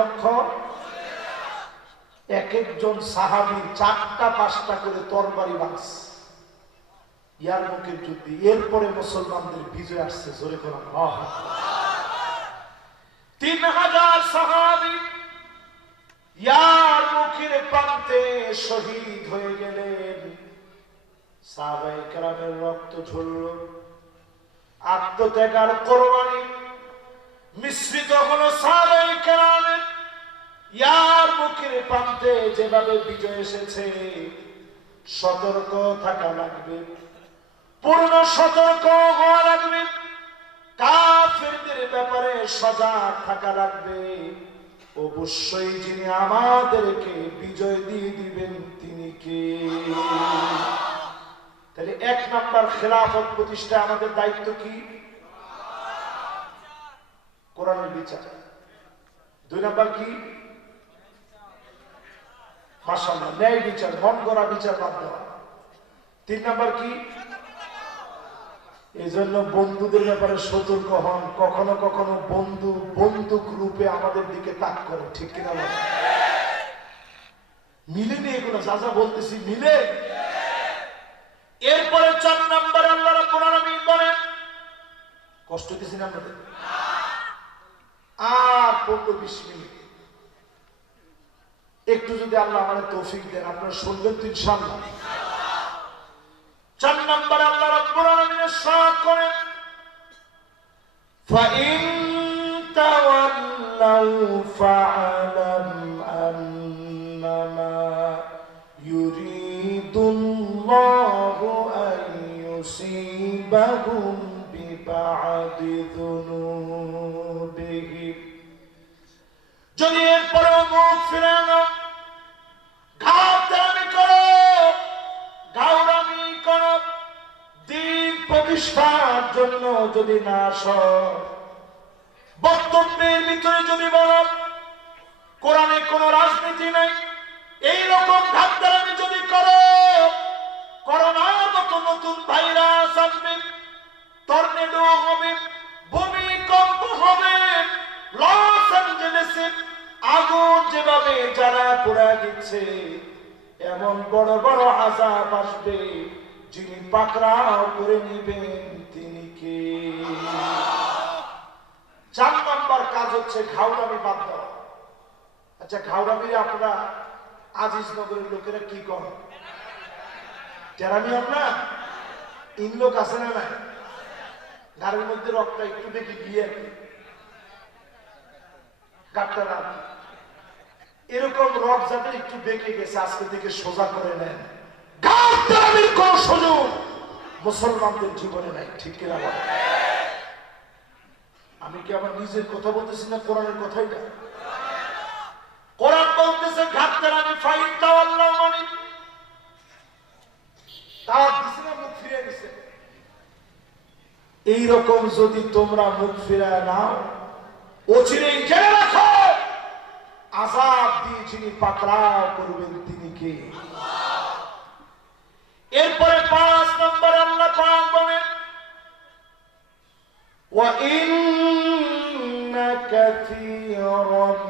লক্ষ এক একজন সাহাবী 4টা 5টা করে তরবারি বাঁচ ইয়ারমুকের যুদ্ধে। এরপরে মুসলমানদের বিজয় আসছে। জোরে করে আল্লাহু আকবার। 3000 সাহাবী ইয়ারমুকের প্রান্তে শহীদ হয়ে গেলেন। সাহাবায়ে কেরামের রক্ত ঝরল, আত্মত্যাগ আর কোরবানি মিশ্রিত হলো। সাহাবায়ে কেরামের ইয়ারমুকের প্রান্তে যেভাবে বিজয় এসেছে, সতর্ক থাকা লাগবে, পূর্ণ সতর্ক হওয়া লাগবে, কাফেরদের ব্যাপারে সজাগ থাকা লাগবে। অবশ্যই যিনি আমাদেরকে বিজয় দিয়ে দিবেন তিনি কে? তাহলে 1 নাম্বার খেলাফত প্রতিষ্ঠা আমাদের দায়িত্ব কি? কোরআনের বিচার। 2 নাম্বার কি? মাশাআল্লাহ, ন্যায় বিচার, মন গড়া বিচার বাদ দেওয়া। 3 নাম্বার কি? এই জন্য বন্ধুদের ব্যাপারে সতর্ক হন। কখনো কখনো বন্ধু বন্দুক রূপে আমাদের দিকে তাক করে, ঠিক কিনা বলেন? মিলে নিয়ে এগুলো যা যা বলতেছি মিলে। এরপরে 4 নম্বরে আল্লাহ রাব্বুল আলামিন বলেন, কষ্ট দিছি না আপনাদের? আর 15-20 মিনিট একটু যদি আল্লাহ আমাদের তৌফিক দেন, আপনারা শুনবেন তো ইনশাআল্লাহ। 4 নম্বরে আল্লাহ রাব্বুল আলামিন ইরশাদ করেন, ফাইন তাওয়াল্লাউ ফাআলাম আন্নামা ইউরিদুল্লাহু আন ইউসিবাহুম বিবা'দি যুনুবিহিম। যদি এরপরেও মুখ ফিরে না, ঘাটতামি করো, গাউরামি করো, দ্বীন প্রতিষ্ঠার জন্য যদি না আসো, বক্তব্যের ভিতরে যদি বলো কোরআনে কোনো রাজনীতি নাই, এইরকম ঘাটতামি যদি করো, করোনার মতো নতুন ভাইরাস আসবে, টর্নেডো হবে, ভূমিকম্প হবে, লস অ্যাঞ্জেলেসে আগুন যেভাবে জ্বালা পোড়া দিচ্ছে, এমন বড় বড় আযাব আসবে, যিনি পাকড়াও করে নেবেন তিনি কে? 4 নম্বর কাজ হচ্ছে ঘাউরামি বাদ দেওয়া। আচ্ছা, ঘাউরামি আপনারা আজিজনগরের লোকেরা কি করেন? টেরামি হন না? ইন লোক আছে না নাই? গাড়ির মধ্যে রক্তটা একটু দেখে গিয়ে আর কি গাড়টা, এরকম রক যাদের একটু বেঁকে গেছে আজকে থেকে সোজা করে নেন। গাড়ির কোন সুযোগ মুসলমানদের জীবনে নাই, ঠিক কিনা বলেন? আমি কি আমার নিজের কথা বলতেছি না কোরআনের কথাই? কোরআন বলতেছে ঘাটতারামি ফাইন তাওয়াল্লাউ মানে তার দিছে মুখ ফিরে গেছে। এইরকম যদি তোমরা মুখ ফিরায় নাও, অচিরেই জেনে রাখো আযাব দিয়ে যিনি পাকড়াও করবেন তিনি কে? এরপরে 5 নম্বরে আল্লাহ পাক বলেন, ওয়া ইন্না কাসীরাম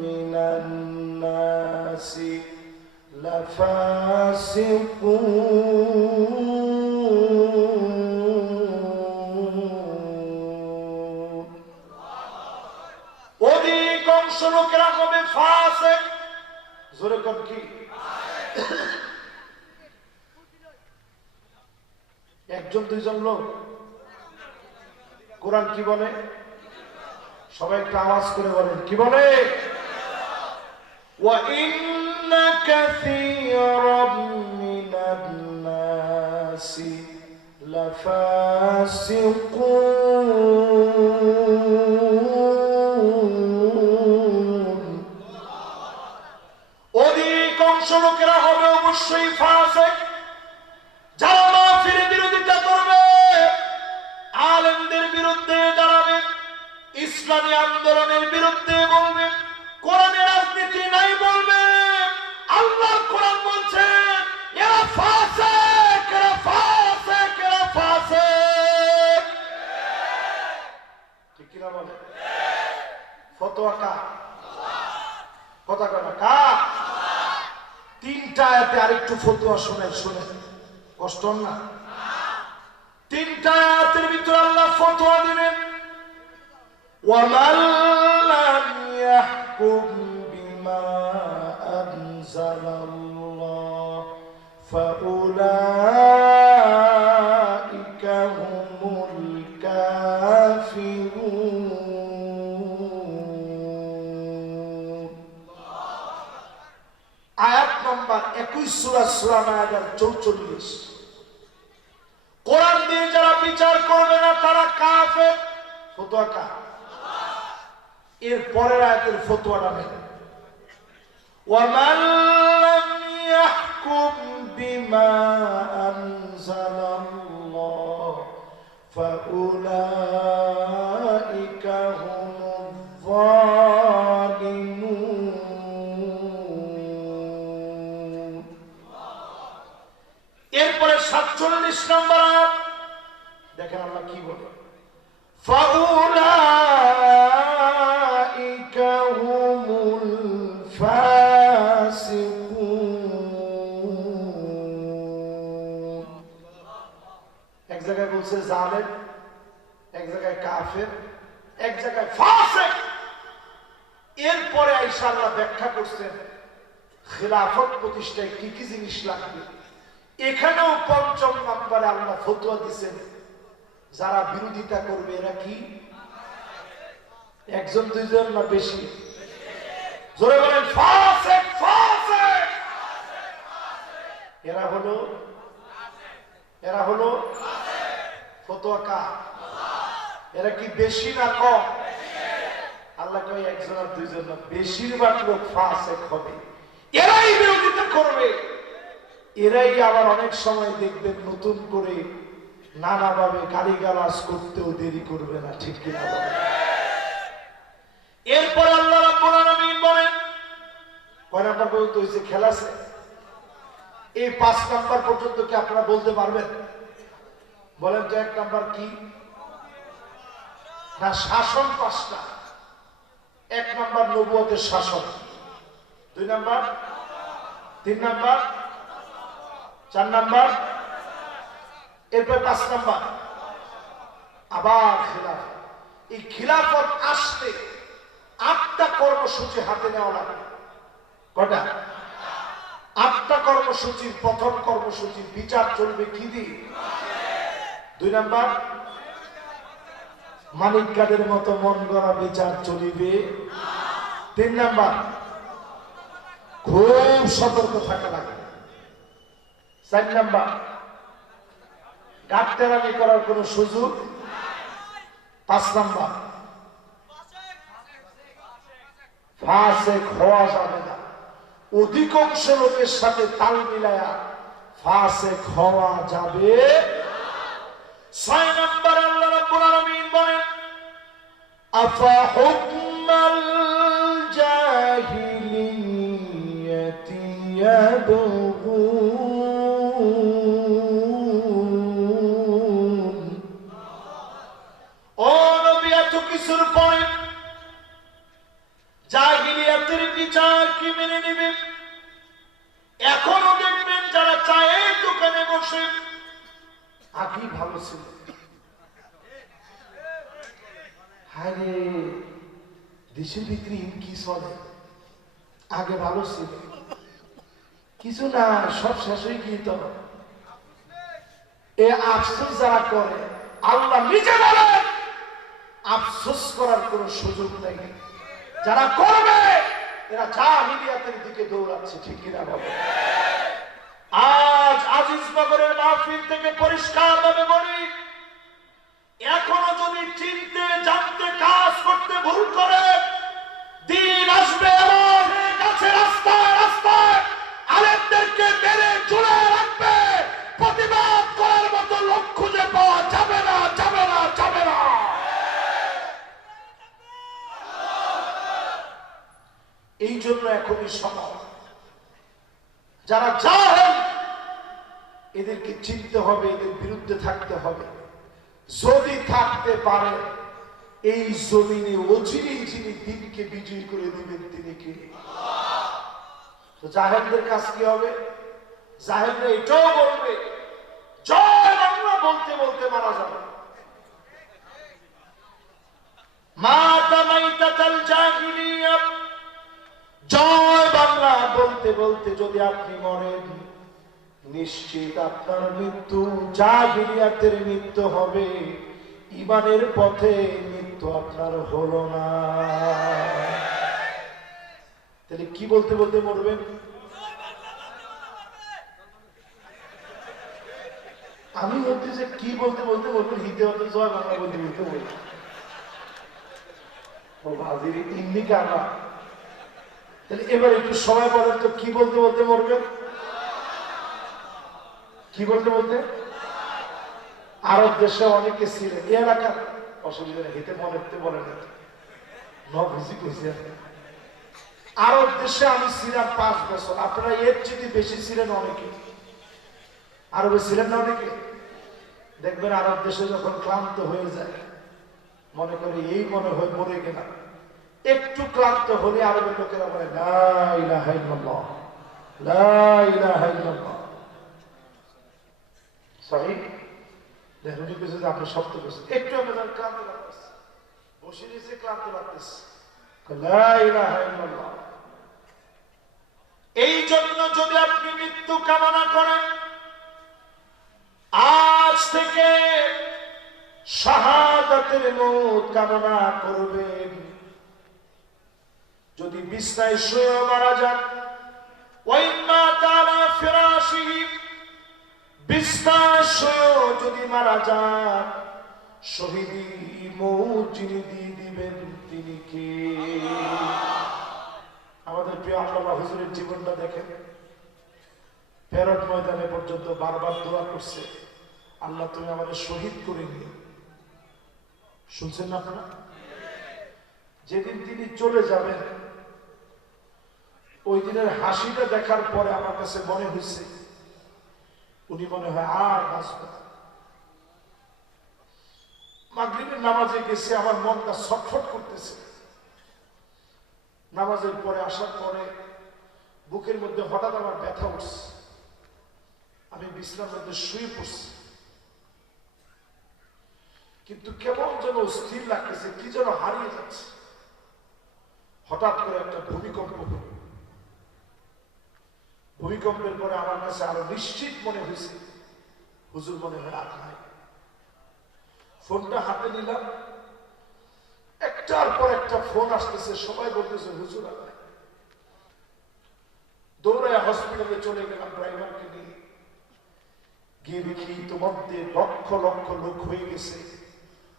মিনান নাসি লাফাসিকুন। অধিকাংশ লোকেরা হবে ফাসিক। জোরে কোন কি? একজন দুইজন লোক। কোরআন কি বলে? সবাই একটু আওয়াজ করে বলেন, কি বলে? ওয়া ইন্না কাসীরাম মিনান নাসি লাফাসিকুন। অধিকাংশ লোকেরা হবে অবশ্যই ফাসিক, যারা মাফির বিরোধিতা করবে, আলেমদের বিরুদ্ধে দাঁড়াবে, ইসলামী আন্দোলনের বিরুদ্ধে বলবে, কোরআনের রাজনীতি নাই বলবে। আল্লাহ কোরআন বলছে এরা ফাসিক, এরা ফাসিক, এরা ফাসিক। ঠিক কিনা বলে? ফতোয়া কার? কথা কয় না কা তিনটা আয়াতে আরেকটু ফতোয়া শুনেন শুনেন কষ্ট না তিনটা আয়াতের ভিতরে আল্লাহ ফতোয়া দিলেন ওয়ামান লাম ইয়াহকুম বিমা আনজালাল্লাহ ফাউলাইকা হুমুল কাফিরুন আয়াত নম্বর 21 সূরা সূরা নাহার 44 কোরআন দিয়ে যারা বিচার করবে না তারা কাফের ফতোয়া কা এর পরের আয়াতের ফতোয়াটা নেন ওয়ামান লাম ইয়াহকুম বিমা আনজালাল্লাহ ফাউলাইকা হুমুয যালিমুন এরপরে 47 নম্বর আয়াত দেখেন আল্লাহ কি বলে ফাউলাইকা হুমুল ফাসিকুন এক জায়গায় বলছে জালেম এক জায়গায় কাফের এক জায়গায় ফাসিক এরপরে আয়েশা আল্লাহ ব্যাখ্যা করছেন খিলাফত প্রতিষ্ঠায় কি কি জিনিস লাগবে এখানেও পঞ্চম নম্বরে আল্লাহ ফতোয়া দিয়েছেন যারা বিরোধিতা করবে এরা কি একজন দুইজন না বেশি জোরে বলেন ফাসিক ফাসিক এরা হলো ফতোয়া কা এরা কি বেশি না কম আল্লাহ কয় একজন আর দুইজন না বেশিরভাগ লোক ফাসিক হবে এরাই বিরোধিতা করবে এরাই আবার অনেক সময় দেখবেন নতুন করে নানাভাবে গালিগালাজ করতেও দেরি করবে না ঠিক কিনা বলেন এরপর আল্লাহ রাব্বুল আলামিন বলেন কয় নাম্বার পর্যন্ত হইছে খেলাছে এই 5 নাম্বার পর্যন্ত কি আপনারা বলতে পারবেন বলেন তো 1 নাম্বার কি না শাসন 5টা 1 নাম্বার নবুয়তের শাসন 2 নাম্বার 3 নাম্বার 4 নাম্বার এরপর 5 নাম্বার আবার খিলাফত এই খিলাফত আসতে 8টা কর্মসূচি হাতে নেওয়া লাগে কটা 8টা কর্মসূচির প্রথম কর্মসূচির বিচার চলবে কি দিয়ে 2 নাম্বার মানিক কাদের মতো মন গড়া বিচার চলিবে 3 নাম্বার খুব সতর্ক থাকা লাগে 4 নাম্বার ডাক্তারানি করার কোন সুযোগ 5 নাম্বার ফাসিক হওয়া যাবে না অধিকাংশ লোকের সাথে তাল মিলায়া ফাসিক হওয়া যাবে 6 নাম্বার আল্লাহ রাব্বুল আলামিন বলেন আফা হুকমাল জাহিলিয়াতি ইয়াবগুন ও নবী এত কিছুর পরে জাহিলিয়াতের বিচার কি মেনে নেবেন এখনো দেখবেন যারা চায়ের দোকানে বসে আগে ভালো ছিল আরে দেশের বিক্রি কি চলে আগে ভালো ছিল কিছু না সব শেষ হয়ে গিয়ে তো এ আফসোস যারা করে আল্লাহ নিজে বলেন আফসোস করার কোন সুযোগ নেই যারা করবে এরা জাহিলিয়াতের দিকে দৌড়াচ্ছে ঠিক কিনা বলে আজ আজিজনগরের মাহফিল থেকে পরিষ্কার ভাবে বলি এখনো যদি চিনতে জানতে কাজ করতে ভুল করে দিন আসবে এমন কাছে রাস্তায় রাস্তায় আলেমদেরকে মেরে ঝুলে রাখবে প্রতিবাদ করার মতো লোক খুঁজে পাওয়া যাবে না যাবে না যাবে না এই জন্য এখনই সময় যারা জাহেল এদেরকে চিনতে হবে এদের বিরুদ্ধে থাকতে হবে যদি থাকতে পারে এই জমিনে অচিরেই যিনি দিনকে বিজয়ী করে দিবেন তিনি কে তো জাহেলদের কাজ কি হবে? জাহেলরা এটাও বলবে জয় বাংলা বলতে বলতে মারা যাবে। মাতা মাইতাতাল জাহিলিয়া, জয় বাংলা বলতে বলতে যদি আপনি মরেন, নিশ্চিত আপনার মৃত্যু জাহিলিয়াতের মৃত্যু হবে, ঈমানের পথে মৃত্যু আপনার হলো না। তাহলে কি বলতে বলতে মরবেন? আমি বলতে যে কি বলতে বলতে মরবেন, হিতে হতে জয় বাংলা বলতে বলতে বলবেন। ও ভাজির ইন্নি কানা। তাহলে এবার একটু সময় বলেন তো, কি বলতে বলতে মরবেন? কি বলতে বলতে? আরব দেশে অনেকে ছিলেন, এই এলাকার অসুবিধা নেই, হেঁটে মনে বলেন নভিজি কইছে। আরব দেশে আমি ছিলাম 5 বছর, আপনারা এর চেয়ে বেশি ছিলেন অনেকে। আরবে ছিলেন না অনেকে? দেখবেন আরব দেশে যখন ক্লান্ত হয়ে যায়, মনে করে এই মনে হয় মরে গেলাম, একটু ক্লান্ত হলে আরবের লোকেরা বলে লা ইলাহা ইল্লাল্লাহ, লা ইলাহা ইল্লাল্লাহ। সহি দেখুন যে আপনি শব্দ করছেন, একটু আমাদের ক্লান্ত লাগতেছে, বসে নিয়েছে ক্লান্ত লাগতেছে, লা ইলাহা ইল্লাল্লাহ। এই জন্য যদি আপনি মৃত্যু কামনা করেন, আজ থেকে শাহাদাতের মওত কামনা করবেন। যদি বিছনায় শুয়ে মারা যান, ওয়াইম্মা তাআলা ফিরাশিহি, বিছনায় শুয়ে যদি মারা যান, শহীদি মওত যিনি দিয়ে দিবেন তিনি কে? আমাদের প্রিয় আল্লামা হুজুরের জীবনটা দেখেন, প্যারট ময়দানে পর্যন্ত বারবার দোয়া করছে, আল্লাহ তুমি আমাদের শহীদ করে নিও। শুনছেন না আপনারা? যেদিন তিনি চলে যাবেন, ওই দিনের হাসিটা দেখার পরে আমার কাছে মনে হয়েছে উনি মনে হয় আর বাঁচবে না। মাগরিবের নামাজে গেছে, আমার মনটা ছটফট করতেছে। নামাজের পরে আসার পরে বুকের মধ্যে হঠাৎ আমার ব্যথা উঠছে, আমি বিছানার মধ্যে শুয়ে পড়ছি, কিন্তু কেমন যেন স্থির লাগতেছে, কি যেন হারিয়ে যাচ্ছে। হঠাৎ করে একটা ভূমিকম্প হল। ভূমিকম্পের পরে আমার কাছে আরো নিশ্চিত মনে হয়েছে হুজুর মনে হয় আর নাই। ফোনটা হাতে নিলাম, একটার পর একটা ফোন আসতেছে, সবাই বলতেছে হুজুর আর নাই। দৌড়ায় হসপিটালে চলে গেলাম ড্রাইভারকে নিয়ে, গিয়ে দেখি ইতিমধ্যে লক্ষ লক্ষ লোক হয়ে গেছে,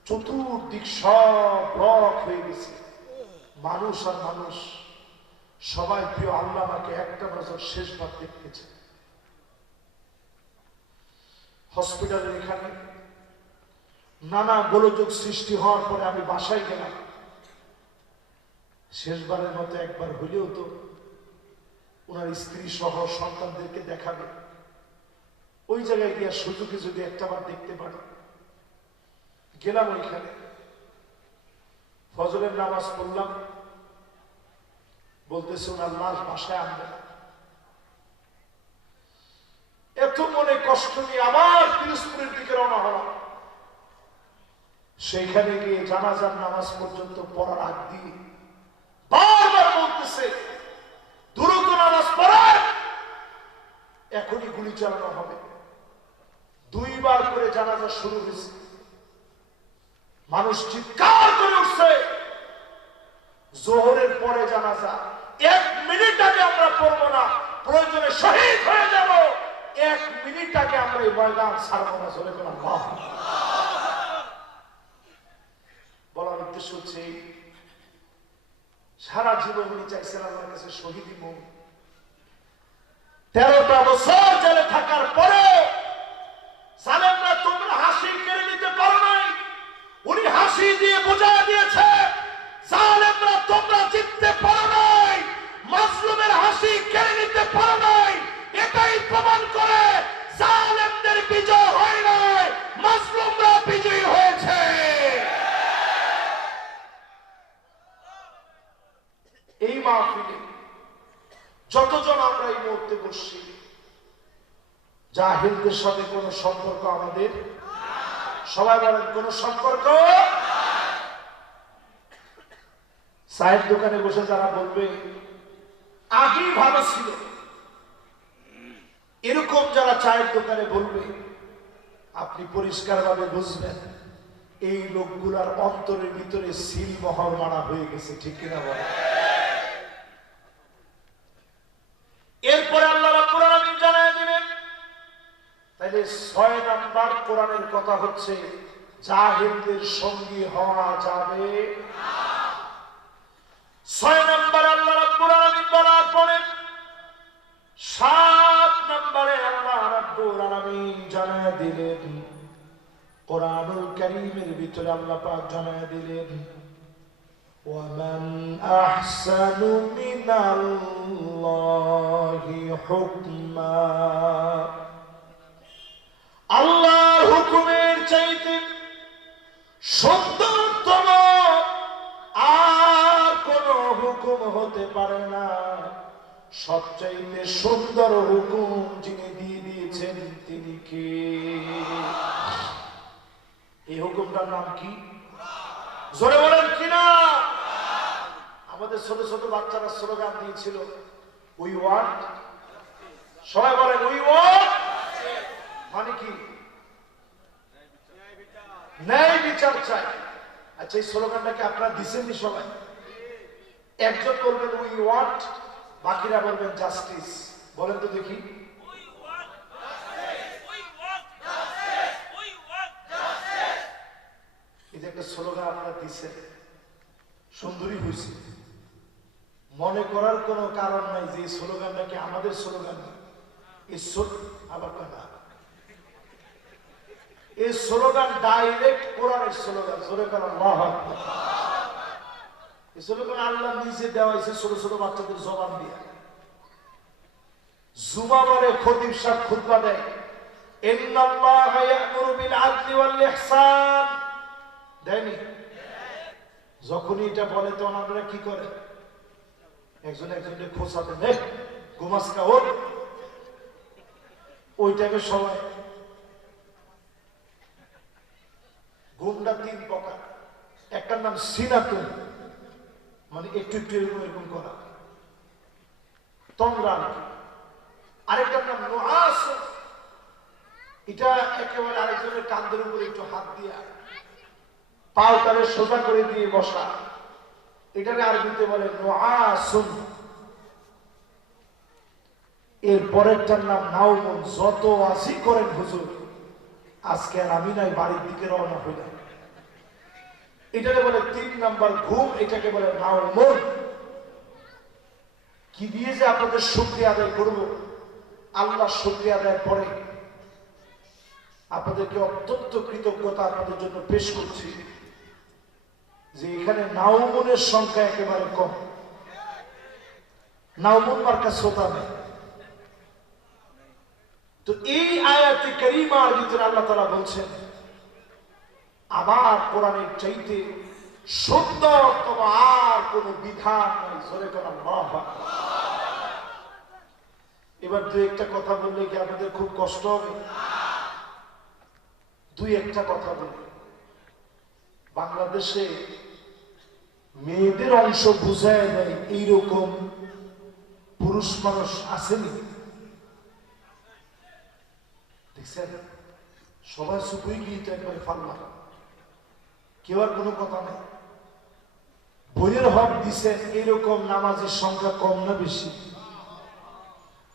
চতুর্দিক সব ব্লক হয়ে গেছে, মানুষ আর মানুষ। সবাই প্রিয় আল্লাহ আমাকে একটা নজর শেষবার দেখতেছে। হসপিটালের এখানে নানা গোলযোগ সৃষ্টি হওয়ার পরে আমি বাসায় গেলাম, শেষবারের মতো একবার হইলেও তো ওনার স্ত্রী সহ সন্তানদেরকে দেখাবে। ওই জায়গায় গিয়ে সুযোগে যদি একটাবার দেখতে পারি। গেলাম ওইখানে, ফজরের নামাজ পড়লাম, বলতেছে ওনার লাশ বাসায় আনবে না। এত মনে কষ্ট নিয়ে আবার পিরোজপুরের দিকে রওনা হলাম। সেইখানে গিয়ে জানাজার নামাজ পর্যন্ত পড়ার আগ দিয়ে বারবার বলতেছে দ্রুত নামাজ পড়ায়, এখনই গুলি চালানো হবে। 2 বার করে জানাজা শুরু হয়েছে, মানুষ চিৎকার করে উঠছে। জোহরের পরে জানাজা, 1 মিনিট আগে আমরা পড়বো না, প্রয়োজনে শহীদ হয়ে যাব, 1 মিনিট আগে আমরা এই ময়দান ছাড়বো না। চলে গেলাম। বলার উদ্দেশ্য হচ্ছে সারা জীবন উনি চাইছেন আমার কাছে শহীদি মৌ। 13টা বছর জেলে থাকার পরে জালেমরা তোমরা হাসি কেড়ে নিতে পারো নাই, উনি হাসি দিয়ে বোঝা দিয়েছে জালেমরা তোমরা জিততে পারো নাই, মাজলুমের হাসি কেড়ে নিতে পারো নাই। এটাই প্রমাণ করে জালেমদের বিজয় হয় নাই, মাজলুমরা বিজয়ী হয়েছে। এই মাহফিলে যতজন আমরা এই মুহূর্তে বসছি, জাহিলদের সাথে কোনো সম্পর্ক আমাদের, সবাই বলেন কোনো সম্পর্ক। চায়ের দোকানে বসে যারা বলবে আগেই ভালো ছিল, এরকম যারা চায়ের দোকানে বলবে, আপনি পরিষ্কারভাবে বুঝবেন এই লোকগুলার অন্তরের ভিতরে সিল মোহর মারা হয়ে গেছে, ঠিক কিনা বলেন? এরপরে আল্লাহ রাব্বুল আলামিন জানায় দিলেন, তাইলে 6 নাম্বার কোরআনের কথা হচ্ছে জাহিলদের সঙ্গী হওয়া যাবে না। 6 নাম্বার আল্লাহ রাব্বুল আলামিন বলার পরে 7 নম্বরে আল্লাহ রাব্বুল আলামিন জানায় দিলেন, কোরআনুল কারীমের ভিতরে আল্লাহ পাক জানায় দিলেন, ওয়ামান আহসানু মিনাল্লাহি হুকমা, আল্লাহর হুকুমের চাইতে সুন্দরতম আর কোন হুকুম হতে পারে না। সবচাইতে সুন্দর হুকুম যিনি দিয়ে দিয়েছেন তিনি কে? এই হুকুমটার নাম কি? জোরে বলেন কিনা? আমাদের ছোট ছোট বাচ্চারা স্লোগান দিয়েছিল, উই ওয়ান্ট, সবাই বলেন উই ওয়ান্ট, মানে কি? ন্যায় বিচার চাই। আচ্ছা, এই স্লোগানটাকে আপনারা দিচ্ছেননি সবাই? একজন বলবেন উই ওয়ান্ট, বাকিরা বলবেন জাস্টিস। বলেন তো দেখি। এই যে একটা স্লোগান আপনারা দিচ্ছেন, সুন্দরী হয়েছে, মনে করার কোনো কারণ নাই যে এই স্লোগানটা কি আমাদের স্লোগান। আবার কথা, এই স্লোগান ডাইরেক্ট কোরআনের স্লোগান। জোরে করেন আল্লাহু আকবার। এই স্লোগান আল্লাহ নিজে দেওয়া হয়েছে ছোট ছোট বাচ্চাদের জবান দিয়ে। জুমাবারে খতিব সাহেব খুতবা দেয়, ইন্নাল্লাহা ইয়া'মুরু বিল আদলি ওয়াল ইহসান, দেয়নি? যখনই এটা বলে তখন আপনারা কি করে? একজন একজনকে খোঁচাতে দেয়, ঘুমাসকা ওর। ওই টাইমে সবাই ঘুমটা 3 প্রকার। একটার নাম সিনাতুন, মানে একটু একটু এরকম করা, তন্দ্রা। আরেকটার নাম নুআস, এটা একেবারে আরেকজনের কাঁধের উপরে একটু হাত দিয়া পাওটারে সোজা করে দিয়ে বসা, এটাকে আরবিতে বলে নুআসুন। এর পরেরটার নাম নাউমুন, যত আসি করেন হুজুর, আজকে আর আমি নাই, বাড়ির দিকে রওনা হইলাম, এটাকে বলে 3 নাম্বার ঘুম, এটাকে বলে নাউমুন। কি দিয়ে যে আপনাদের শুকরিয়া আদায় করব, আল্লাহ শুকরিয়া আদায়ের পরে আপনাদেরকে অত্যন্ত কৃতজ্ঞতা আপনাদের জন্য পেশ করছি যে এখানে নাউমুনের সংখ্যা একেবারে কম। নাউমুন মার্কা শ্রোতা নেই। তো এই আয়াতে কারিমার ভিতরে আল্লাহ তাআলা বলছেন, আবার কোরআনের চাইতে সুন্দরতম আর কোন বিধান নাই। জোরে করে আল্লাহু আকবার। এবার 2-1টা কথা বললে কি আপনাদের খুব কষ্ট হবে? 2-1টা কথা বলি। বাংলাদেশে মেয়েদের অংশ বুঝায় দেয় এইরকম পুরুষ মানুষ আসেনি? দেখছেন, সবাই সুপুই গিয়ে একবার ফাল্লা, কেউ আর কোনো কথা নেই। বইয়ের হক দিচ্ছেন, এইরকম নামাজের সংখ্যা কম না বেশি?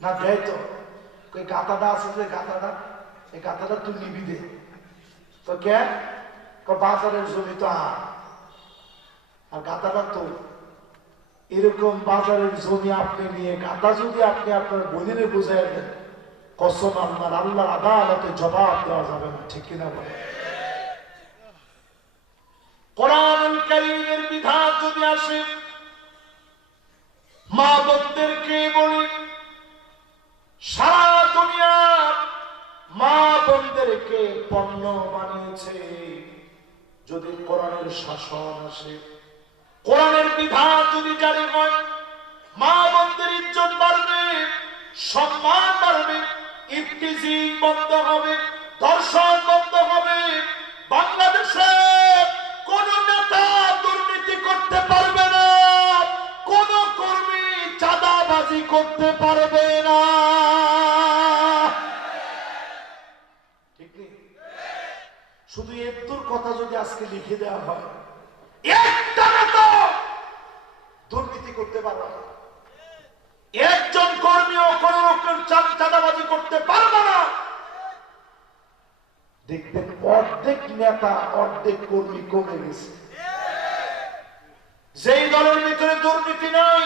না দেয় তো? ওই গাতাটা আছে যে গাতাটা, এই গাতাটা তুই নিবি দে তো কে? বাজারের জমি তো আর গাতাটা তো এরকম বাজারের জমি আপনি নিয়ে গাতা যদি আপনি আপনার বোনের বোঝাই দেন, কসম আল্লাহর, আল্লাহর আদালতে জবাব দেওয়া যাবে না, ঠিক কিনা বলে? কোরআনুল কারীমের বিধান যদি আসে, মা বোনদেরকে বলি, সারা দুনিয়া মা বোনদেরকে পণ্য বানিয়েছে। যদি কোরআনের শাসন আসে, কোরআনের বিধান যদি জারি হয়, মা বোনদের ইজ্জত বাড়বে। সম্মান বাড়বে, ইফতিজিং বন্ধ হবে, ধর্ষণ বন্ধ হবে। বাংলাদেশে কোন নেতা দুর্নীতি করতে পারবে না, কোন কর্মী চাঁদাবাজি করতে পারবে না। ঠিক নেই? শুধু এর কথা যদি আজকে লিখে দেওয়া হয়, একটা নেতা দুর্নীতি করতে পারবে না, একজন কর্মীও কোন রকম চাঁদাবাজি করতে পারবে না। দেখবেন অর্ধেক নেতা অর্ধেক কর্মী কমে গেছে। যেই দলের ভিতরে দুর্নীতি নাই,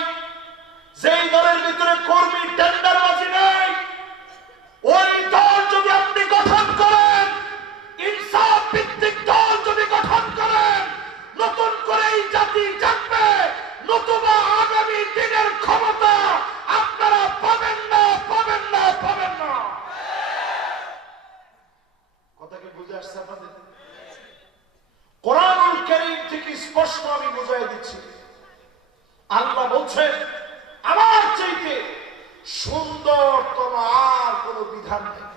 যেই দলের ভিতরে কর্মী টেন্ডারবাজি নাই, ওই দল যদি আপনি গঠন করেন, ইনসাফ ভিত্তিক দল যদি গঠন করেন, নতুন করে এই জাতি জানবে, নতুবা আগামী দিনের ক্ষমতা আপনারা পাবেন না, পাবেন না, পাবেন না। কথা কি বুঝে আসছে আপনাদের? কোরআনুল কারীম থেকে স্পষ্ট আমি বুঝাই দিচ্ছি। আল্লাহ বলছেন, আমার চাইতে সুন্দরতম আর কোন বিধান নেই।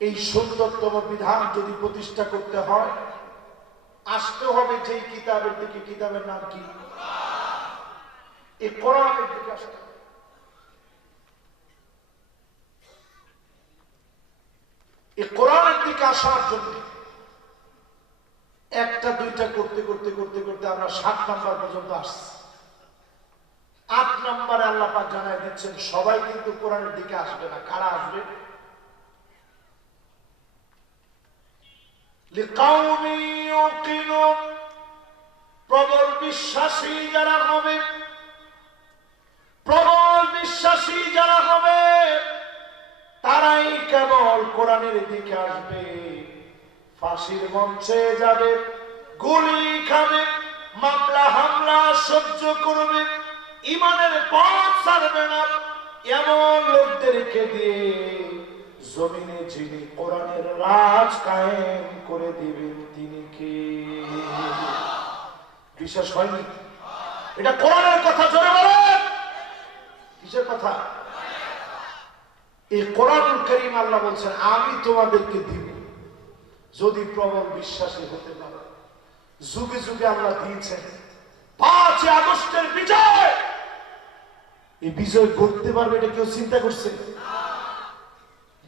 এই সুন্দরতম বিধান যদি প্রতিষ্ঠা করতে হয়, আসতে হবে যেই কিতাবের দিকে। কিতাবের নাম কি? এই কোরআনের দিকে আসতে হবে। এই কোরআনের দিকে আসার জন্য একটা দুইটা করতে করতে করতে করতে আমরা 7 নাম্বার পর্যন্ত আসছি। 8 নম্বরে আল্লাহ পাক জানাই দিচ্ছেন, সবাই কিন্তু কোরআনের দিকে আসবে না। কারা আসবে? লিকাউমি ইউকিনুন, প্রবল বিশ্বাসী যারা হবে, প্রবল বিশ্বাসী যারা হবে, তারাই কেবল কোরআনের দিকে আসবে। ফাঁসির মঞ্চে যাবে, গুলি খাবে, মামলা হামলা সহ্য করবে, ইমানের পথ ছাড়বে না, এমন লোকদেরকে দিয়ে জমিনে যিনি কোরআনের রাজ কায়েম করে দিবেন তিনি কে? বিশ্বাস হয়নি? এটা কোরআনের কথা, জোরে বলেন। কিসের কথা? এই কোরআনুল কারীম আল্লাহ বলছেন, আমি তোমাদেরকে দিব যদি প্রবল বিশ্বাসী হতে পারো। যুগে যুগে আল্লাহ দিয়েছেন। 5 আগস্টের বিজয়, এই বিজয় করতে পারবে এটা কেউ চিন্তা করছে?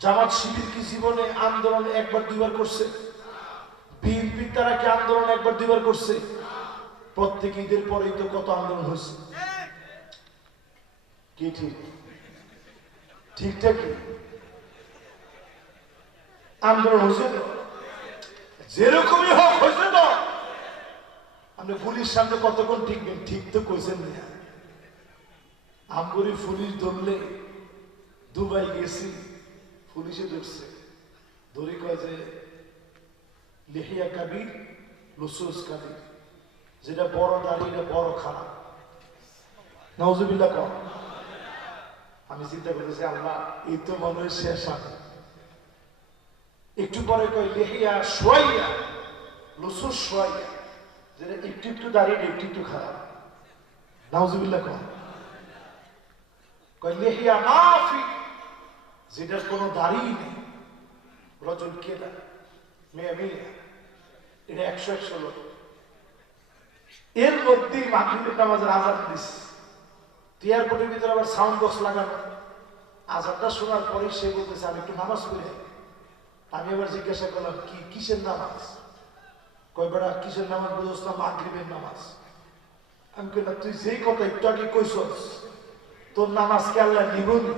জামাত শিবির কি জীবনে আন্দোলন একবার দুইবার করছে? বিএনপি তারা কি আন্দোলন একবার দুইবার করছে? প্রত্যেক ঈদের পরেই তো কত আন্দোলন হয়েছে। কি ঠিক? ঠিকঠাক আন্দোলন হয়েছে তো, যেরকমই হোক হয়েছে তো। আপনি পুলিশ সামনে কতক্ষণ টিকবেন? ঠিক তো কইছেন না। আমগরি পুলিশ ধরলে, দুবাই গেছি, পুলিশে ধরছে, ধরে কয় যে লিহিয়া কাবির লুসুস কাবির, যেটা বড় দাড়ি এটা বড় খারাপ। নাউজুবিল্লাহ কম। আমি চিন্তা করতেছি, আল্লাহ এই তো মনে হয় শেষ হবে। একটু পরে কয় লিহিয়া সোয়াইয়া লুসুস সোয়াইয়া, যেটা একটু একটু দাঁড়িয়ে একটু একটু খারাপ। নাউজুবিল্লাহ কম। কয় লিহিয়া মাফি, যেটার কোনো দাড়ি নেই, রজল কেদা মেয়ে মেয়ে, এটা 100 লোক। এর মধ্যেই মাগরিবের নামাজের আজান দিচ্ছে। এয়ারপোর্টের ভিতরে আবার সাউন্ড বক্স লাগানো। আজানটা শোনার পরে সে বলতেছে, আমি একটু নামাজ পড়ি। আমি আবার জিজ্ঞাসা করলাম, কি কিসের নামাজ? কয় বেড়া কিসের নামাজ বুঝোস না? মাগরিবের নামাজ। আমি কইলাম, তুই যেই কথা একটু আগে কইছস, তোর নামাজকে আল্লাহ নিবনি?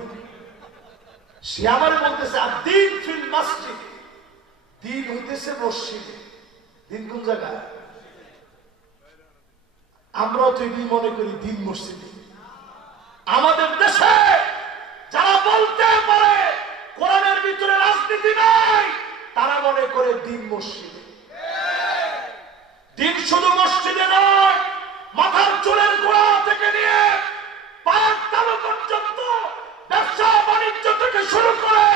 সে আমার বলতেছে, আর দিন ফিল মসজিদ, দিন হইতেছে মসজিদে। দিন কোন জায়গায়? আমরাও তো এটি মনে করি দিন মসজিদে। আমাদের দেশে যারা বলতে পারে কোরআনের ভিতরে রাজনীতি নাই, তারা মনে করে দিন মসজিদে। দিন শুধু মসজিদে নয়, মাথার চুলের গোড়া থেকে নিয়ে পায়ের তালু পর্যন্ত, ব্যবসা বাণিজ্য থেকে শুরু করে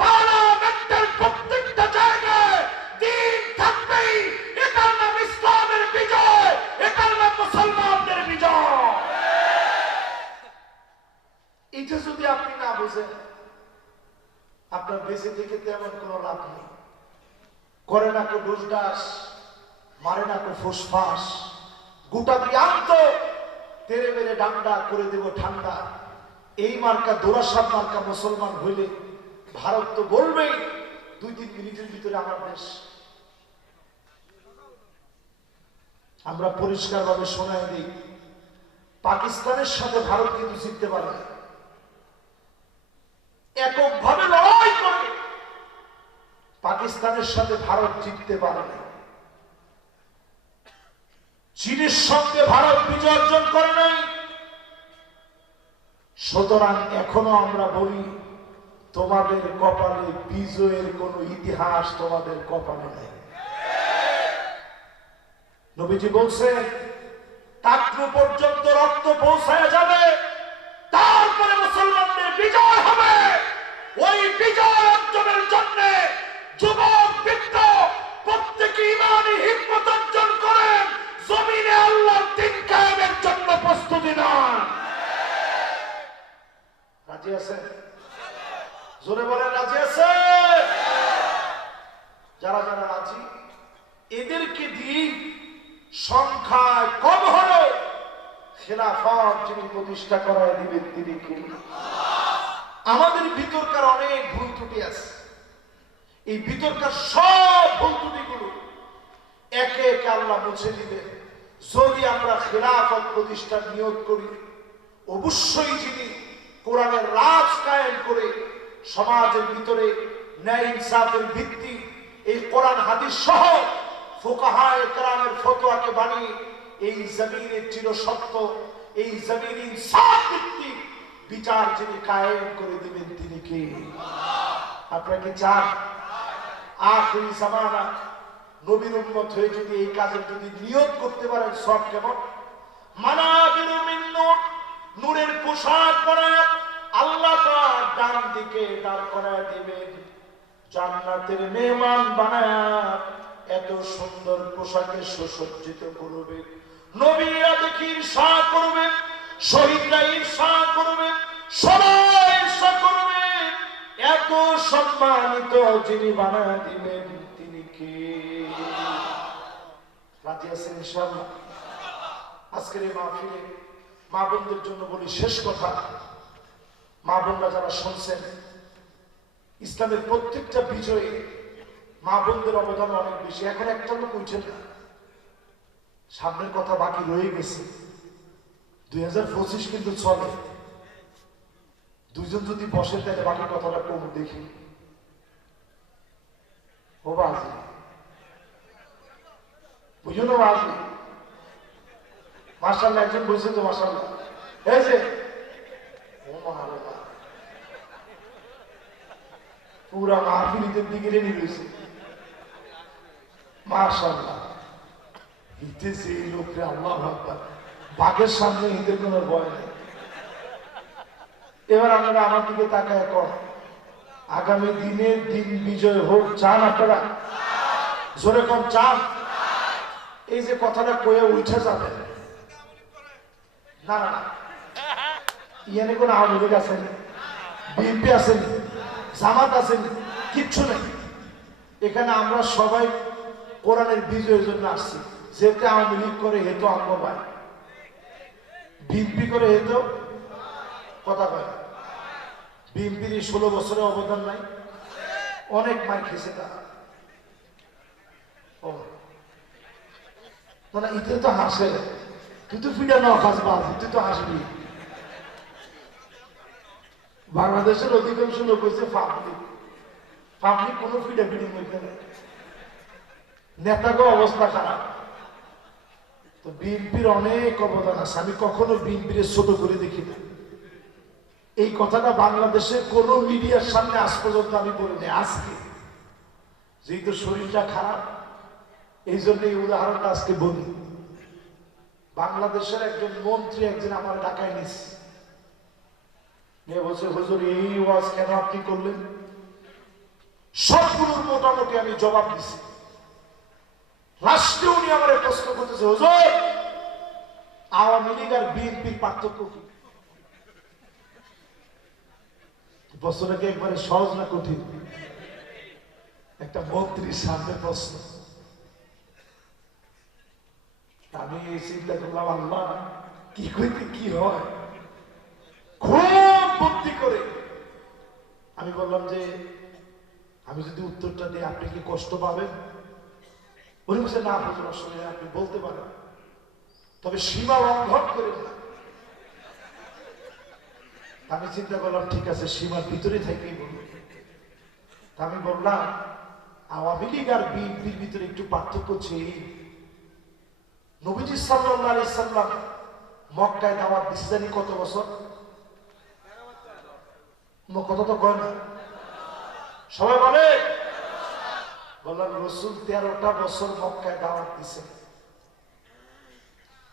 পার্লামেন্টের প্রত্যেকটা জায়গায় দিন থাকবেই। এটার নাম ইসলামের বিজয়, এটার নাম মুসলমানদের বিজয়। এটা যদি আপনি না বুঝেন, আপনার বেঁচে থেকে তেমন কোনো লাভ নেই। করে না কো ডোজ ডাস, মারে না কো ফুসফাস, গোটা প্রিয়ান্ত তেরে মেরে ডান্ডা করে দেব ঠান্ডা। এই মার্কা দোরাসাব মার্কা মুসলমান হইলে ভারত তো বলবেই 2-3 মিনিটের ভিতরে আমার দেশ। আমরা পরিষ্কার ভাবে শোনাই দিই, পাকিস্তানের সাথে ভারত কিন্তু জিততে পারে না। এককভাবে লড়াই করে পাকিস্তানের সাথে ভারত জিততে পারে না। চীনের সঙ্গে ভারত বিজয় অর্জন করে নাই। সুতরাং এখনো আমরা বলি, তোমাদের কপালে বিজয়ের কোন ইতিহাস তোমাদের কপালে নেই। নবীজি বলছেন, টাকলু পর্যন্ত রক্ত পৌঁছায় যাবে, তারপরে মুসলমানদের বিজয় হবে। ওই বিজয় অর্জনের জন্য যুবক বৃদ্ধ প্রত্যেকে ঈমানী হিম্মত অর্জন করেন, জমিনে আল্লাহর দ্বীন কায়েমের জন্য প্রস্তুতি নেন। রাজি আছেন? জোরে বলেন রাজি আছেন? যারা যারা রাজি, এদেরকে দিয়ে সংখ্যায় কম হলো খেলাফত যিনি প্রতিষ্ঠা করায় দিবেন তিনি কে? আমাদের ভিতরকার অনেক ভুল ত্রুটি আছে। এই ভিতরকার সব ভুল ত্রুটিগুলো একে একে আল্লাহ মুছে দিবেন যদি আমরা খেলাফত প্রতিষ্ঠার নিয়ত করি। অবশ্যই যিনি কোরআনের রাজ কায়েম করে সমাজের ভিতরে ন্যায় ইনসাফের ভিত্তি এই কোরআন হাদিস সহ ফুকাহায়ে কেরামের ফতোয়াকে বানিয়ে এই জমিনের চিরসত্য, এই জমিন ইনসাফ ভিত্তিক বিচার যিনি কায়েম করে দিবেন তিনি কে? আপনারা কি চান আখিরি জামানা নবীর উম্মত হয়ে যদি এই কাজের যদি নিয়ত করতে পারেন, সব কেমন? মানাবিরু মিন নূর, নূরের পোশাক পরায় আল্লাহ পাক ডান দিকে দাঁড় করায় দিবেন, জান্নাতের মেহমান বানায় এত সুন্দর পোশাকে সুসজ্জিত করবে। নবীরা দেখি ঈর্ষা করবে, শহীদরা ঈর্ষা করবে, সবাই ঈর্ষা করবে। এত সম্মানিত যিনি বানায় দিবেন তিনি কে? রাজি আছেন ইনশাআল্লাহ? আজকের এই মাহফিলে মা বোনদের জন্য বলি শেষ কথা। মা বোনরা যারা শুনছেন, ইসলামের প্রত্যেকটা বিজয়ে মা বোনদের অবদান অনেক বেশি। এখন একটা লোক উঠছেন না, সামনের কথা বাকি রয়ে গেছে। 2025 কিন্তু চলে। দুইজন যদি বসে তাহলে বাকি কথাটা কম দেখি। ও বাজি বুঝুন, বাজি মাশাআল্লাহ, একজন বলছে তো মাশাআল্লাহ। এই যে পুরা মাহফিলিদের দিকে রেডি হয়েছে মাশাআল্লাহ। হিতেছে এই লোকরে, আল্লাহু আকবার। বাঘের সামনে ঈদের কোনো ভয় নেই। এবার আপনারা আমার দিকে তাকায় কর, আগামী দিনের দিন বিজয় হোক চান আপনারা? জোরে কম চান? এই যে কথাটা কয়ে উঠে যাবে না, না না, ইয়ানে কোন আওয়ামী লীগ আছেন, বিএনপি আছেন, জামাত আছেন, কিচ্ছু নেই। এখানে আমরা সবাই কোরআনের বিজয়ের জন্য আসছি। যেতে আওয়ামী লীগ করে হেতু আঙ্গ পায়, বিএনপি করে হেতু কথা কয়। বিএনপির 16 বছরের অবদান নাই? অনেক মার খেয়েছে তারা। না ইতে তো হাসে, তুই তো ফিডা না হাসবাস, তুই তো হাসবি। বাংলাদেশের অধিকাংশ লোক হচ্ছে পাবলিক, পাবলিক কোনো ফিডা ফিডিং হইতে নেই। নেতাকে অবস্থা খারাপ। তো বিএনপির অনেক অবদান আছে। আমি কখনো বিএনপির ছোট করে দেখি না। এই কথাটা বাংলাদেশের কোন মিডিয়ার সামনে আজ পর্যন্ত আমি বলিনি। আজকে যেহেতু শরীরটা খারাপ, এই জন্য এই উদাহরণটা আজকে বলি। বাংলাদেশের একজন মন্ত্রী একজন আমার ঢাকায় নিচ্ছে, বলছে হুজুর এই ওয়াজ কেন আপনি করলেন? সবগুলোর মোটামুটি আমি জবাব দিছি। লাস্টে উনি আমার প্রশ্ন করতেছে, হুজুর আওয়ামী লীগ আর বিএনপির পার্থক্য কি? প্রশ্নটাকে একবারে সহজ না কঠিন? একটা মন্ত্রীর সামনে প্রশ্ন। আমি এই চিন্তা করলাম, আল্লাহ কি কইতে কি হয়, খুব বুদ্ধি করে আমি বললাম যে আমি যদি উত্তরটা দিই আপনি কি কষ্ট পাবেন? উনি বলছে না হুজুর, অসুবিধা, আপনি বলতে পারেন, তবে সীমা লঙ্ঘন করেন না। আমি চিন্তা করলাম ঠিক আছে, সীমার ভিতরে থেকেই বলব। আমি বললাম আওয়ামী লীগ আর বিএনপির ভিতরে একটু পার্থক্য ছিল। নবীজি সাল্লাল্লাহু আলাইহি সাল্লাম মক্কায় দাওয়াত দিতে জানি কত বছর? কত তো কয় না, সবাই বলে। বললাম রাসূল 13টা বছর মক্কায় দাওয়াত দিছে,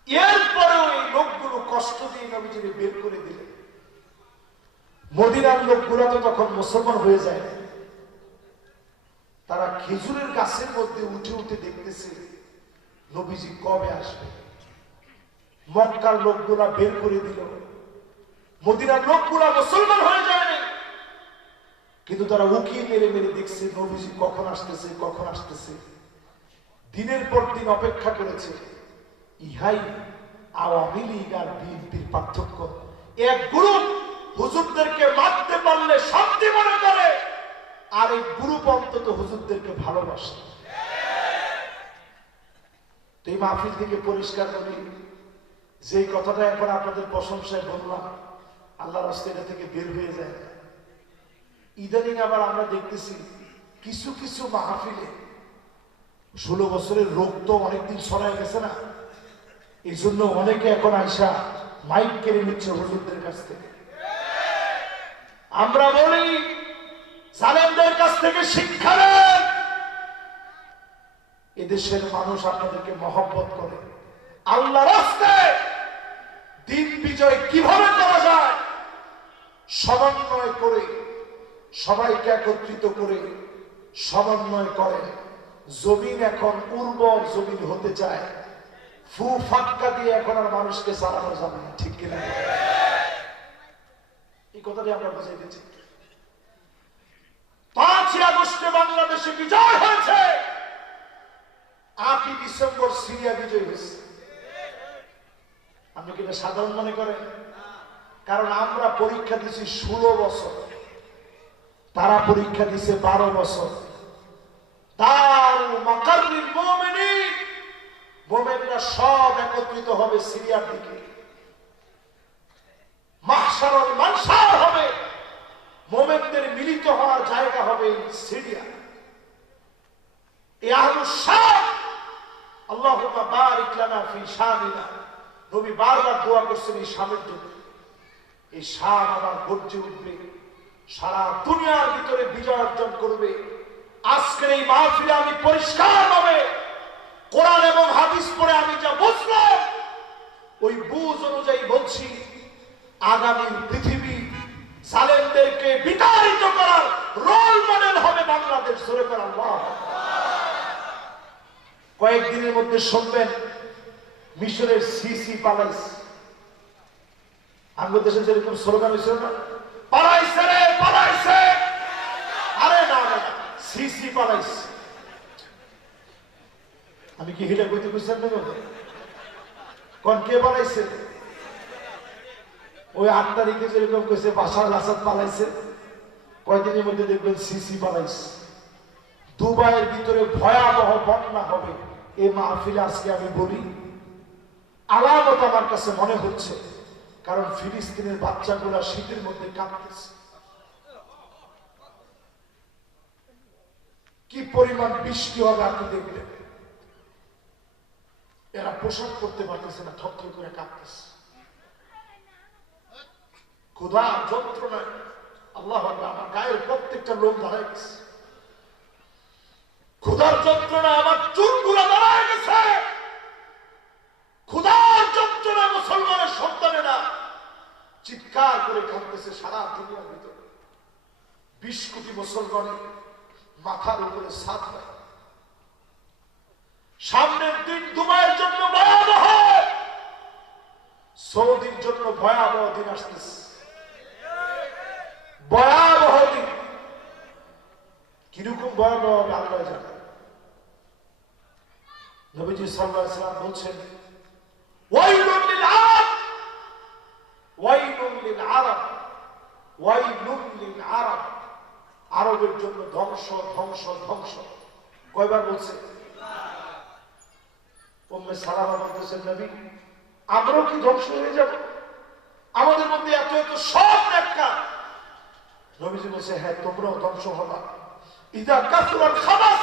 এরপরেও এই লোকগুলো কষ্ট দিয়ে নবীজিকে বের করে দিলেন। মদিনার লোকগুলো তো তখন মুসলমান হয়ে যায়, তারা খেজুরের গাছের মধ্যে উঠে উঠে দেখতেছে নবীজি কবে আসবে। মক্কার লোকগুলা বের করে দিল, মদিনার লোকগুলা মুসলমান হয়ে যায়নি, কিন্তু তারা উকি মেরে মেরে দেখছে নবীজি কখন আসতেছে কখন আসতেছে। দিনের পর দিন অপেক্ষা করেছে। ইহাই আওয়ামী লীগ আর বিএনপির পার্থক্য। এক গ্রুপ হুজুরদেরকে মারতে পারলে শান্তি মনে করে, আর এই গ্রুপ অন্তত হুজুরদেরকে ভালোবাসে। তো এই মাহফিল থেকে পরিষ্কার করি, যে কথাটা এখন আপনাদের প্রশংসায় বললাম, আল্লাহর রাস্তা এটা থেকে বের হয়ে যায়। ইদানিং আবার আমরা দেখতেছি কিছু কিছু মাহফিলে 16 বছরের রোগ তো অনেকদিন ছড়ায় গেছে না, এই জন্য অনেকে এখন আইসা মাইক কেড়ে নিচ্ছে হুজুরদের কাছ থেকে। আমরা বলি জালেমদের কাছ থেকে শিক্ষা নেন। এদেশের মানুষ আপনাদেরকে মহব্বত করে। আল্লাহর রাস্তায় দিন বিজয় কিভাবে করা যায় সমন্বয় করে, সবাইকে একত্রিত করে সমন্বয় করে। জমিন এখন উর্বর জমিন হতে চায়, ফু ফাক্কা দিয়ে এখন আর মানুষকে চালানো যাবে না, ঠিক কিনা? এই কথাটি আমরা বুঝাই দিচ্ছি। 5ই আগস্টে বাংলাদেশে বিজয় হয়েছে, 8ই ডিসেম্বর সিরিয়া বিজয় হয়েছে। আপনি কি এটা সাধারণ মনে করেন? কারণ আমরা পরীক্ষা দিছি 16 বছর, তারা পরীক্ষা দিছে 12 বছর। দারু মাকাররিল মুমিনিন, মুমিনরা সব একত্রিত হবে সিরিয়ার দিকে। মাহশারুল মানশার হবে, মুমিনদের মিলিত হওয়ার জায়গা হবে সিরিয়া। এই আহলুস শাম, আল্লাহুম্মা বারিক লানা ফি শামিনা। নবী বারবার দোয়া করছেন এই শামের জন্য। এই শাম আবার গর্জে উঠবে, সারা দুনিয়ার ভিতরে বিজয় অর্জন করবে। আজকের এই মাহফিলে আমি পরিষ্কারভাবে কোরআন এবং হাদিস পড়ে আমি যা বুঝলাম, ওই বুঝ অনুযায়ী বলছি, আগামী পৃথিবী জালেমদেরকে বিতাড়িত করার রোল মডেল হবে বাংলাদেশ। জোরে করে আল্লাহু আকবার। কয়েকদিনের মধ্যে শুনবেন মিশরের সিসি পালাইছে। আমাদের দেশে যেরকম স্লোগান হয়েছিল না, পালাইছে রে পালাইছে, আরে না না সিসি পালাইছে। আমি কি হিলা কইতে কইছেন না? কোন কে পালাইছে? ওই 8 তারিখে যেরকম কইছে বাশার আল আসাদ পালাইছে, কয়েকদিনের মধ্যে দেখবেন সিসি পালাইছে। দুবাইয়ের ভিতরে ভয়াবহ বন্যা হবে। এই মাহফিলে আজকে আমি বলি, আলামত আমার কাছে মনে হচ্ছে, কারণ ফিলিস্তিনের বাচ্চাগুলা শীতের মধ্যে কাঁদতেছে। কি পরিমাণ বৃষ্টি হবে আপনি দেখবেন। এরা পোশাক করতে পারতেছে না, থরথর করে কাঁপতেছে। ক্ষুধা যন্ত্রণায় আল্লাহ আমার গায়ের প্রত্যেকটা লোম দাঁড়ায় গেছে। ক্ষুধার যন্ত্রণা আমার চুলগুলো দাঁড়ায় গেছে। ক্ষুধার যন্ত্রণা মুসলমানের সন্তানেরা চিৎকার করে কাঁদতেছে সারা দুনিয়ার ভিতরে। 20 কোটি মুসলমানের মাথার উপরে ছাদ নাই। সামনের দিন দুবাইয়ের জন্য ভয়াবহ, সৌদির জন্য ভয়াবহ দিন আসতেছে। ভয়াবহ ভয়াবহ আল্লাহ জানে। নবীজি সাল্লাল্লাহু আলাইহি ওয়াসাল্লাম বলছেন, ওয়াইলুল লিল আরব, ওয়াইলুল লিল আরব, ওয়াইলুল লিল আরব। আরবের জন্য ধ্বংস ধ্বংস ধ্বংস। কয়বার বলছে? উম্মে সালামা বলতেছেন, নবী আমরাও কি ধ্বংস হয়ে যাব? আমাদের মধ্যে এত এত সব নেককার। নবীজি বলছে, হ্যাঁ তোমরাও ধ্বংস হবা। ইদা কাসুরাল খাবাস,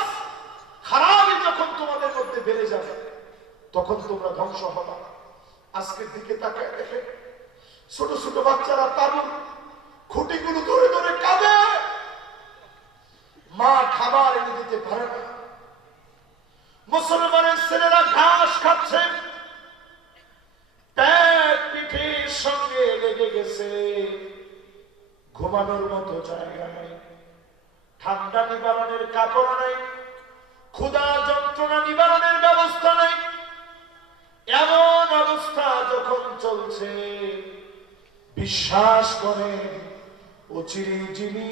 খারাপই যখন তোমাদের মধ্যে বেড়ে যাবে তখন তোমরা ধ্বংস হবা। আজকের দিকে তাকায় দেখে ছোট ছোট বাচ্চারা তাবুর খুঁটিগুলো ধরে ধরে কাঁদে। মা খাবার এনে দিতে পারে না। মুসলমানের ছেলেরা ঘাস খাচ্ছে, পেট পিঠের সঙ্গে লেগে গেছে, ঘুমানোর মতো জায়গা নেই, ঠান্ডা নিবারণের কাপড় নেই, ক্ষুধা যন্ত্রণা নিবারণের ব্যবস্থা নেই। এমন অবস্থা যখন চলছে, বিশ্বাস করেন অচিরে যিনি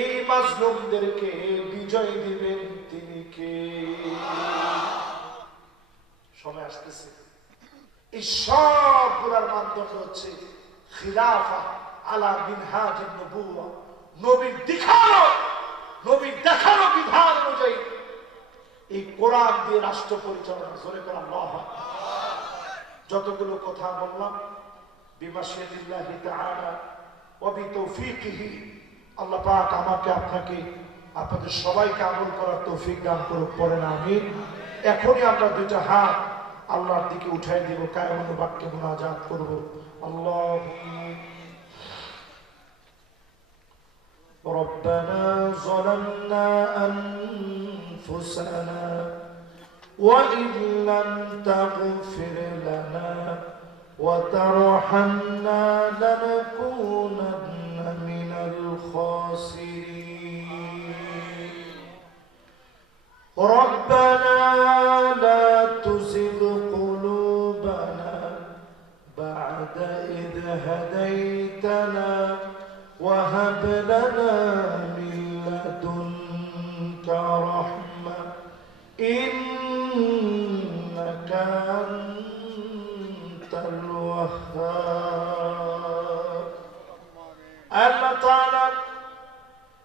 এই মাজলুমদেরকে বিজয় দিবেন তিনি কে? সময় আসতেছে। এই সবগুলোর মাধ্যমে হচ্ছে খিলাফা আলা মিনহাজিন নবুওয়া, নবীর দেখানো বিধান অনুযায়ী এই কোরআন দিয়ে রাষ্ট্র পরিচালনা জোরে করে আল্লাহু আকবার। যতগুলো কথা বললাম বিমাশিল্লাহি তাআলা ওয়া বিতৌফিকিহি, আল্লাহ পাক আমাকে আপনাকে আপনাদের সবাইকে আমল করার তৌফিক দান করুক, পড়েন আমিন। এখনই আমরা দুইটা হাত আল্লাহর দিকে উঠাই দিব, কায়মন বাক্যে মুনাজাত করব। আল্লাহুম্মা ربنا ظلمنا أنفسنا وإن لم تغفر لنا وترحمنا لنكونن من الخاسرين ربنا لا تزغ قلوبنا بعد إذ هديتنا وهب لنا من لدنك رحمة إنك أنت الوهاب। আল্লাহ তাআলা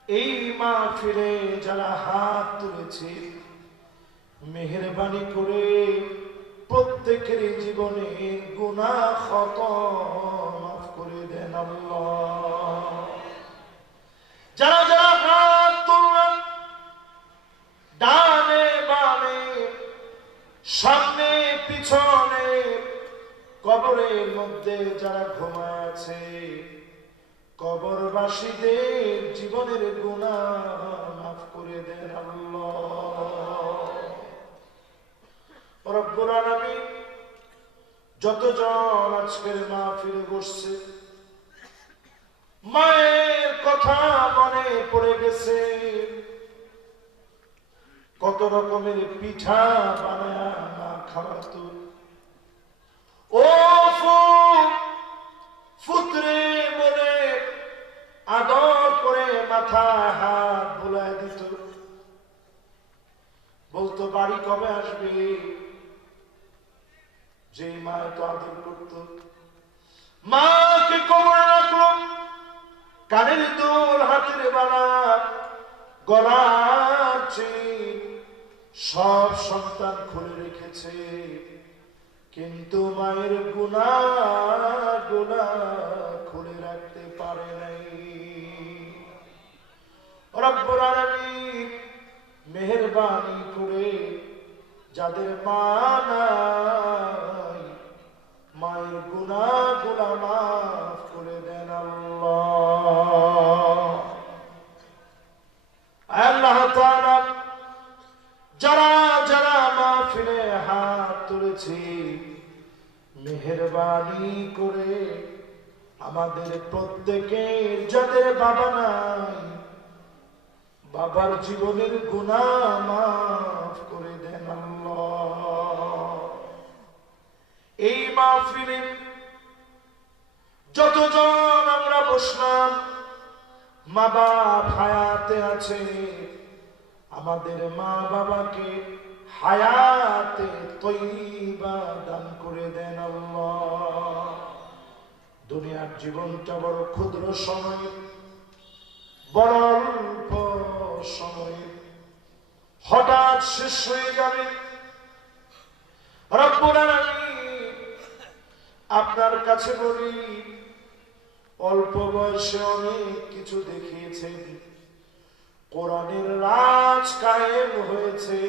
এই মাহফিলে যারা হাত তুলেছে, মেহেরবানি করে প্রত্যেকের জীবনে গুনাহ খতা মাফ করে দেন আল্লাহ। যারা যারা হাত তুললেন, ডানে বামে সামনে পিছনে কবরের মধ্যে যারা ঘুমায় আছে, কবরবাসীদের জীবনের গুনাহ মাফ করে দেন আল্লাহ। রব্বুল আলামিন যতজন আজকের মাহফিলে বসছে, মায়ের কথা মনে পড়ে গেছে, কত রকমের পিঠা বানায় মা খাওয়াতো। ও ফুতরে বলে আদর করে মাথায় হাত বুলায় দিত, বলতো বাড়ি কবে আসবে। যে মা তো আদর করত, মাকে কবরে রাখলো, কানের দুল হাতের বালা গলার চেন সব সন্তান খুলে রেখেছে, কিন্তু মায়ের গুনাহগুলো খুলে রাখতে পারে নাই। রব্বুল আলামিন মেহেরবানি করে যাদের মা নাই, মায়ের গুনাহগুলো মাফ করে দেন আল্লাহ। আল্লাহ তাআলা যারা যারা মাহফিলে হাত তুলেছি, মেহেরবানি করে আমাদের প্রত্যেকের যাদের বাবা নাই, বাবার জীবনের গুনাহ মাফ করে দেন আল্লাহ। এই মাহফিলে যতজন আমরা বসলাম, মা বাপ হায়াতে আছে, আমাদের মা বাবাকে হায়াতে তৈবা দান করে দেন আল্লাহ। দুনিয়ার জীবনটা বড় ক্ষুদ্র সময়, বড় অল্প সময়, হঠাৎ শেষ হয়ে যাবে। রব্বুল আলামিন আপনার কাছে বলি, অল্প বয়সে অনেক কিছু দেখিয়েছেন, কোরআনের রাজ কায়েম হয়েছে,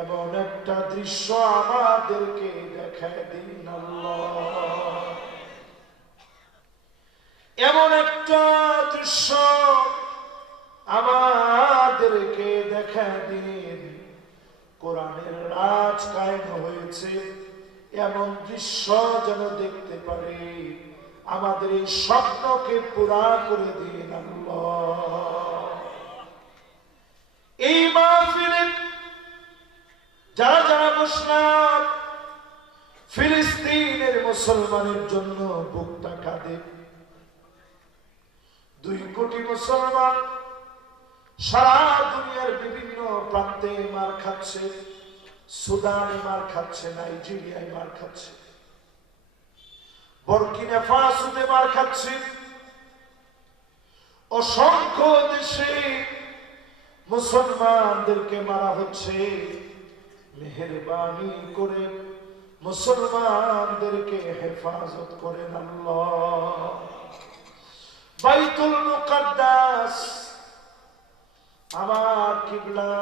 এমন একটা দৃশ্য আমাদেরকে দেখায় দিন আল্লাহ। এমন একটা দৃশ্য আমাদেরকে দেখায় দিন, কোরআনের রাজ কায়েম হয়েছে, এমন দৃশ্য যেন দেখতে পারে। আমাদের এই স্বপ্নকে পুরা করে দিন আল্লাহ। এই মাহফিলে যারা যারা বসলাম, ফিলিস্তিনের মুসলমানের জন্য বুকটা কাঁদে। 2 কোটি মুসলমান সারা দুনিয়ার বিভিন্ন প্রান্তে মার খাচ্ছে, সুদানে মার খাচ্ছে, নাইজেরিয়ায় মার খাচ্ছে, বুরকিনা ফাসোতে মার খাচ্ছে, অসংখ্য দেশে মুসলমানদেরকে মারা হচ্ছে। মেহেরবানি করে মুসলমানদেরকে হেফাজত করেন আল্লাহ। বাইতুল মুকাদ্দাস আমার কিবলা,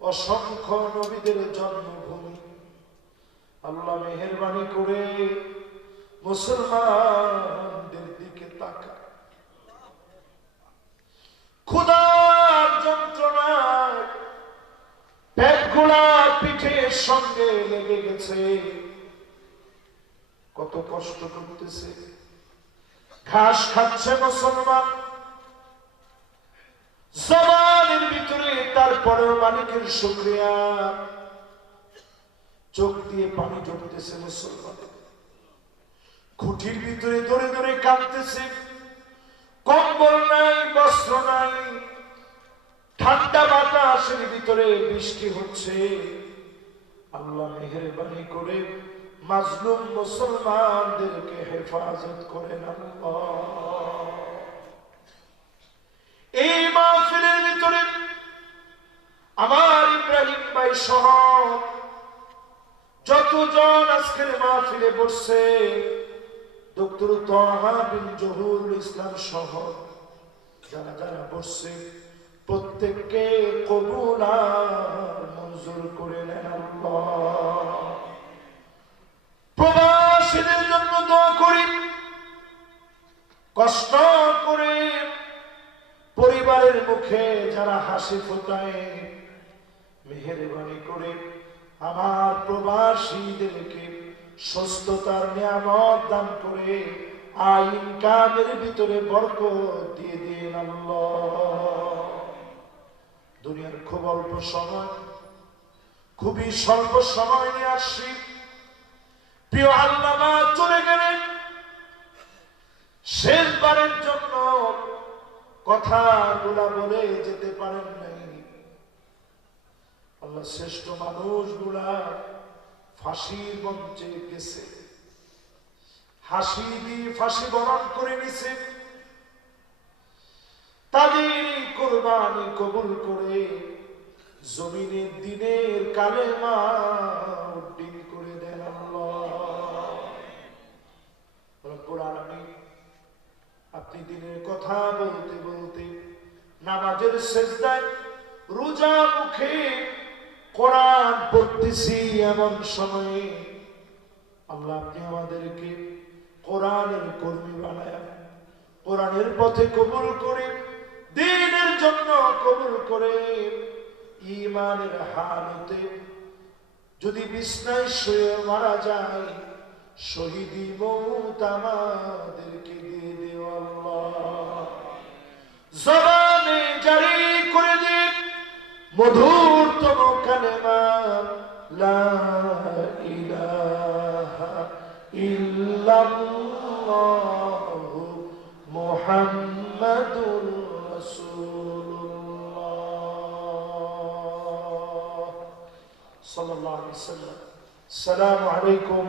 অসংখ্য নবীদের জন্মভূমি, আল্লাহ মেহেরবানি করে মুসলমানদের দিকে তাকান। ক্ষুধার যন্ত্রণায় পেটগুলা পিঠের সঙ্গে লেগে গেছে, কত কষ্ট করতেছে, ঘাস খাচ্ছে মুসলমান জবানের ভিতরে, তারপরেও মালিকের শুকরিয়া, চোখ দিয়ে পানি ঝরতেছে মুসলমান, খুঁটির ভিতরে দৌড়ে দৌড়ে কাঁদতেছে, কম্বল নাই, বস্ত্র নাই, ঠান্ডা বাতাসের ভিতরে বৃষ্টি হচ্ছে। আল্লাহ মেহেরবানি করে মাজলুম মুসলমানদেরকে হেফাজত করেন আল্লাহ। এই মাহফিলের ভিতরে আমার ইব্রাহিম ভাই সহ যতজন আজকের মাহফিলে বসছে, ডক্টর তাহা বিন জহুরুল ইসলাম সহ যারা যারা বসছে, প্রত্যেককে কবুল আর মঞ্জুর করে নেন আল্লাহ। প্রবাসীদের জন্য দোয়া করি, কষ্ট করে পরিবারের মুখে যারা হাসি ফোটায়, মেহেরবানি করে আমার প্রবাসীদেরকে সুস্থতার নিয়ামত দান করে আয় ইনকামের ভিতরে বরকত দিয়ে দিন আল্লাহ। দুনিয়ার খুব অল্প সময়, খুবই স্বল্প সময় নিয়ে আসছি, প্রিয় আল্লামা চলে গেলেন, শেষবারের জন্য কথাগুলা বলে যেতে পারেন নাই। আল্লাহ শ্রেষ্ঠ মানুষগুলা ফাঁসির মঞ্চে গেছে, হাসি দিয়ে ফাঁসি বরণ করে নিছে, তাদের কোরবানি কবুল করে জমিনে দিনের কালেমা উদ্দিন করে দেন আল্লাহ। রব্বুল আলামিন আপনি দিনের কথা বলতে বলতে নামাজের সেজদায় রোজা মুখে কোরআন পড়তেছি, এমন সময়ে আল্লাহ আপনি আমাদেরকে কোরআনের কর্মী বানায়, কোরআনের পথে কবুল করে, দ্বীনের জন্য কবুল করে, ঈমানের হালতে যদি বিছনায় শুয়ে মারা যায়, শহীদি মওত আমাদেরকে দিয়ে দিও আল্লাহ। জবানে জারি করে দিন মধুরতম কালেমা লা ইলাহা ইল্লাল্লাহু মুহাম্মাদুর রাসূলুল্লাহ। সাল্লাল্লাহু আলাইহি ওয়াসাল্লাম। আসসালামু আলাইকুম